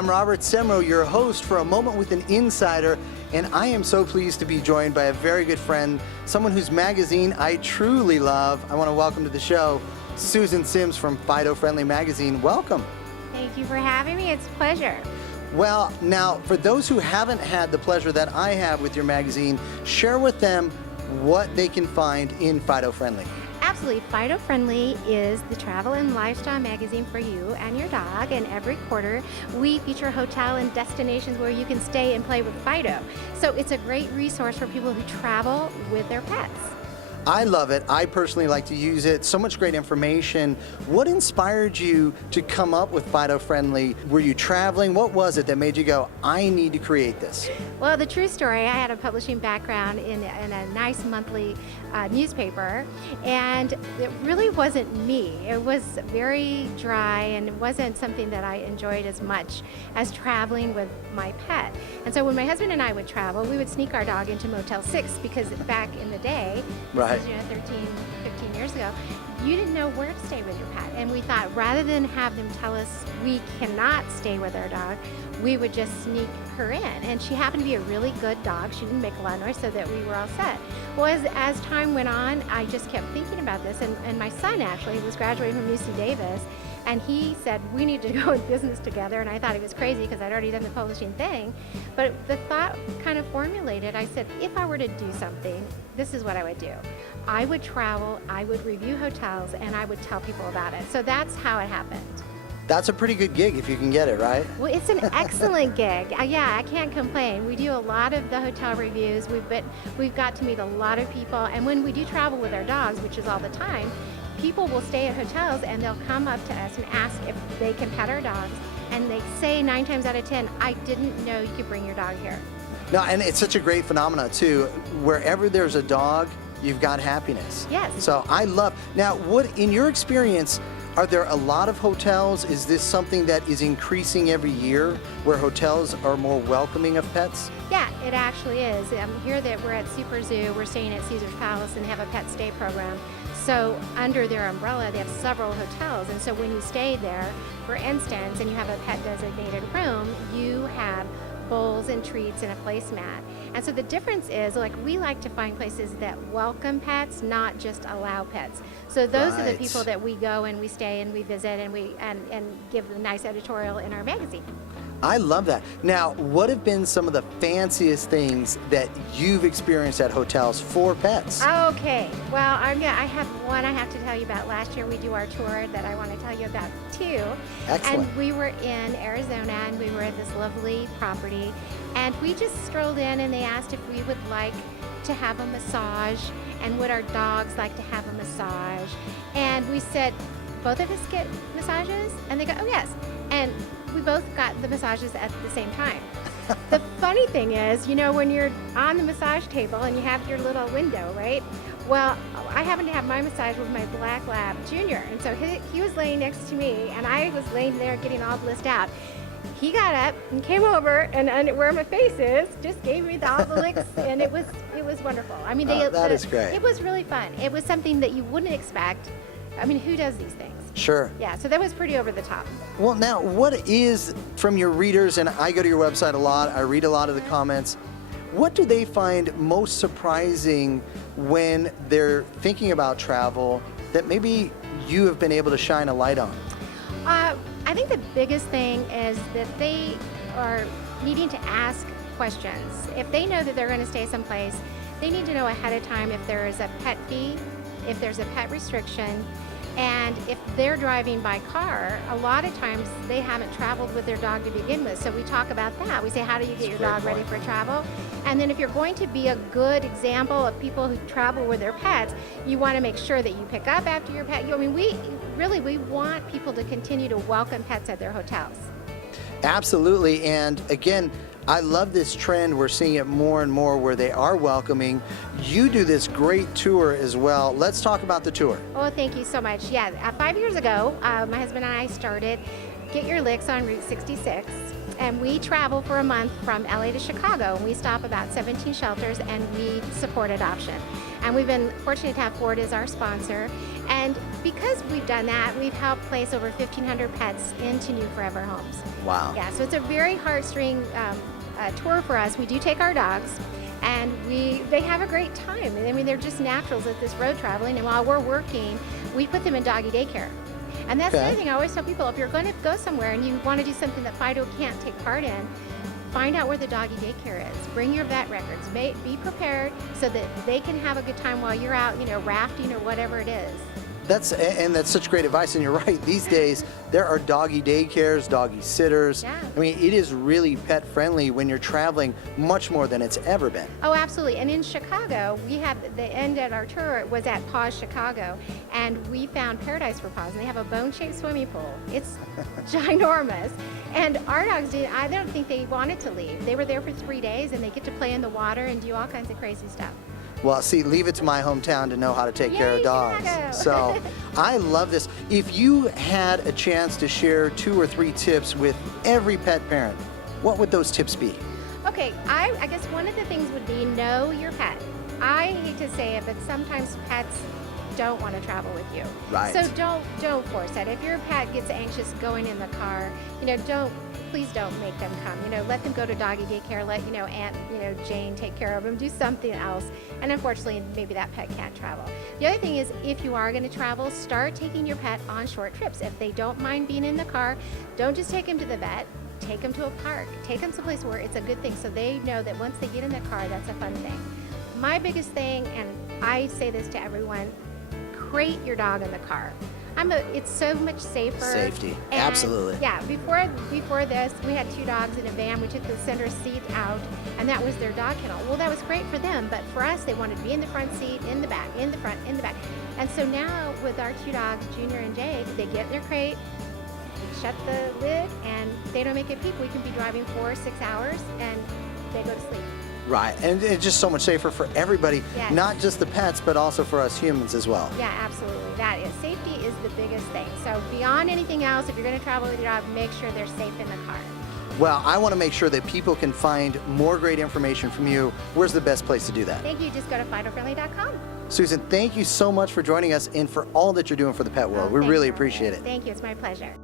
I'm Robert Semrow, your host for A Moment with an Insider, and I am so pleased to be joined by a very good friend, someone whose magazine I truly love. I want to welcome to the show Susan Sims from Fido Friendly Magazine. Welcome. Thank you for having me. It's a pleasure. Well, now, for those who haven't had the pleasure that I have with your magazine, share with them what they can find in Fido Friendly. Absolutely. Fido Friendly is the travel and lifestyle magazine for you and your dog, and every quarter we feature a hotel and destinations where you can stay and play with Fido. So it's a great resource for people who travel with their pets. I love it. I personally like to use it. So much great information. What inspired you to come up with Fido Friendly? Were you traveling? What was it that made you go, I need to create this? Well, the true story, I had a publishing background in a nice monthly newspaper, and it really wasn't me. It was very dry, and it wasn't something that I enjoyed as much as traveling with my pet. And so when my husband and I would travel, we would sneak our dog into Motel 6, because back in the day, right. This is 13, 15 years ago, you didn't know where to stay with your pet. And we thought, rather than have them tell us we cannot stay with our dog, we would just sneak her in. And she happened to be a really good dog. She didn't make a lot of noise, so that we were all set. Well, as time went on, I just kept thinking about this. And my son actually was graduating from UC Davis, and he said, we need to go in business together. And I thought he was crazy, because I'd already done the publishing thing. But the thought kind of formulated. I said, if I were to do something, this is what I would do. I would travel, I would review hotels, and I would tell people about it. So that's how it happened. That's a pretty good gig if you can get it, right? Well, it's an excellent gig. Yeah, I can't complain. We do a lot of the hotel reviews. We've got to meet a lot of people. And when we do travel with our dogs, which is all the time, people will stay at hotels and they'll come up to us and ask if they can pet our dogs. And they say 9 times out of 10, I didn't know you could bring your dog here. No, and it's such a great phenomenon too. Wherever there's a dog, you've got happiness. Yes. So I love. Now, what in your experience, are there a lot of hotels? Is this something that is increasing every year, where hotels are more welcoming of pets? Yeah, it actually is. Here that we're at Super Zoo, we're staying at Caesar's Palace and have a pet stay program. So under their umbrella, they have several hotels. And so when you stay there, for instance, and you have a pet designated room, you have bowls and treats and a placemat. And so the difference is, like, we like to find places that welcome pets, not just allow pets. So those are the people that we go and we stay and we visit and we give a nice editorial in our magazine. I love that. Now, what have been some of the fanciest things that you've experienced at hotels for pets? Okay, well, I have one I have to tell you about. Last year we do our tour that I want to tell you about too. Excellent. And we were in Arizona, and we were at this lovely property, and we just strolled in, and they asked if we would like to have a massage, and would our dogs like to have a massage. And we said, both of us get massages? And they go, oh yes. And we both got the massages at the same time. The funny thing is, you know, when you're on the massage table and you have your little window, right? Well, I happened to have my massage with my Black Lab Junior, and so he was laying next to me, and I was laying there getting all blissed out. He got up and came over, and where my face is, just gave me all the licks, and it was wonderful. I mean, that is great. It was really fun. It was something that you wouldn't expect. I mean, who does these things? Sure. Yeah, so that was pretty over the top. Well, now, what is, from your readers, and I go to your website a lot, I read a lot of the comments, what do they find most surprising when they're thinking about travel that maybe you have been able to shine a light on? I think the biggest thing is that they are needing to ask questions. If they know that they're going to stay someplace, they need to know ahead of time if there is a pet fee, if there's a pet restriction, and if they're driving by car, a lot of times they haven't traveled with their dog to begin with. So we talk about that. We say, how do you get your dog ready for travel? And then if you're going to be a good example of people who travel with their pets, you want to make sure that you pick up after your pet. I mean, we want people to continue to welcome pets at their hotels. Absolutely. And again, I love this trend. We're seeing it more and more where they are welcoming. You do this great tour as well. Let's talk about the tour. Oh, thank you so much. Yeah, 5 years ago, my husband and I started Get Your Licks on Route 66. And we travel for a month from LA to Chicago, and we stop about 17 shelters, and we support adoption. And we've been fortunate to have Ford as our sponsor. And because we've done that, we've helped place over 1,500 pets into new forever homes. Wow. Yeah, so it's a very heartstring tour for us. We do take our dogs, and they have a great time. I mean, they're just naturals at this road traveling, and while we're working, we put them in doggy daycare. And that's the other thing I always tell people, if you're going to go somewhere and you want to do something that Fido can't take part in, find out where the doggy daycare is. Bring your vet records. Be prepared so that they can have a good time while you're out, rafting or whatever it is. That's such great advice, and you're right. These days, there are doggy daycares, doggy sitters. Yeah. I mean, it is really pet friendly when you're traveling much more than it's ever been. Oh, absolutely. And in Chicago, we have the end of our tour was at Paws Chicago, and we found paradise for paws. And they have a bone-shaped swimming pool. It's ginormous. And our dogs I don't think they wanted to leave. They were there for 3 days, and they get to play in the water and do all kinds of crazy stuff. Well, see, leave it to my hometown to know how to take care of Yay, dogs. Chicago. So I love this. If you had a chance to share 2 or 3 tips with every pet parent, what would those tips be? Okay, I guess one of the things would be know your pet. I hate to say it, but sometimes pets don't want to travel with you. Right. So don't force it. If your pet gets anxious going in the car, please don't make them come. Let them go to doggy daycare. Let Aunt Jane take care of them. Do something else. And unfortunately, maybe that pet can't travel. The other thing is, if you are going to travel, start taking your pet on short trips. If they don't mind being in the car, don't just take them to the vet. Take them to a park. Take them someplace where it's a good thing, so they know that once they get in the car, that's a fun thing. My biggest thing, and I say this to everyone, crate your dog in the car. It's so much safer. Safety, And, absolutely. Yeah, before this, we had 2 dogs in a van. We took the center seat out, and that was their dog kennel. Well, that was great for them, but for us, they wanted to be in the front seat, in the back, in the front, in the back. And so now, with our 2 dogs, Junior and Jade, they get in their crate, we shut the lid, and they don't make a peep. We can be driving 4 or 6 hours, and they go to sleep. Right, and it's just so much safer for everybody, Yes. not just the pets, but also for us humans as well. Yeah, absolutely. Safety is the biggest thing. So beyond anything else, if you're going to travel with your dog, make sure they're safe in the car. Well, I want to make sure that people can find more great information from you. Where's the best place to do that? Thank you. Just go to FidoFriendly.com. Susan, thank you so much for joining us and for all that you're doing for the pet world. We Thanks, really Brian. appreciate it. Thank you. It's my pleasure.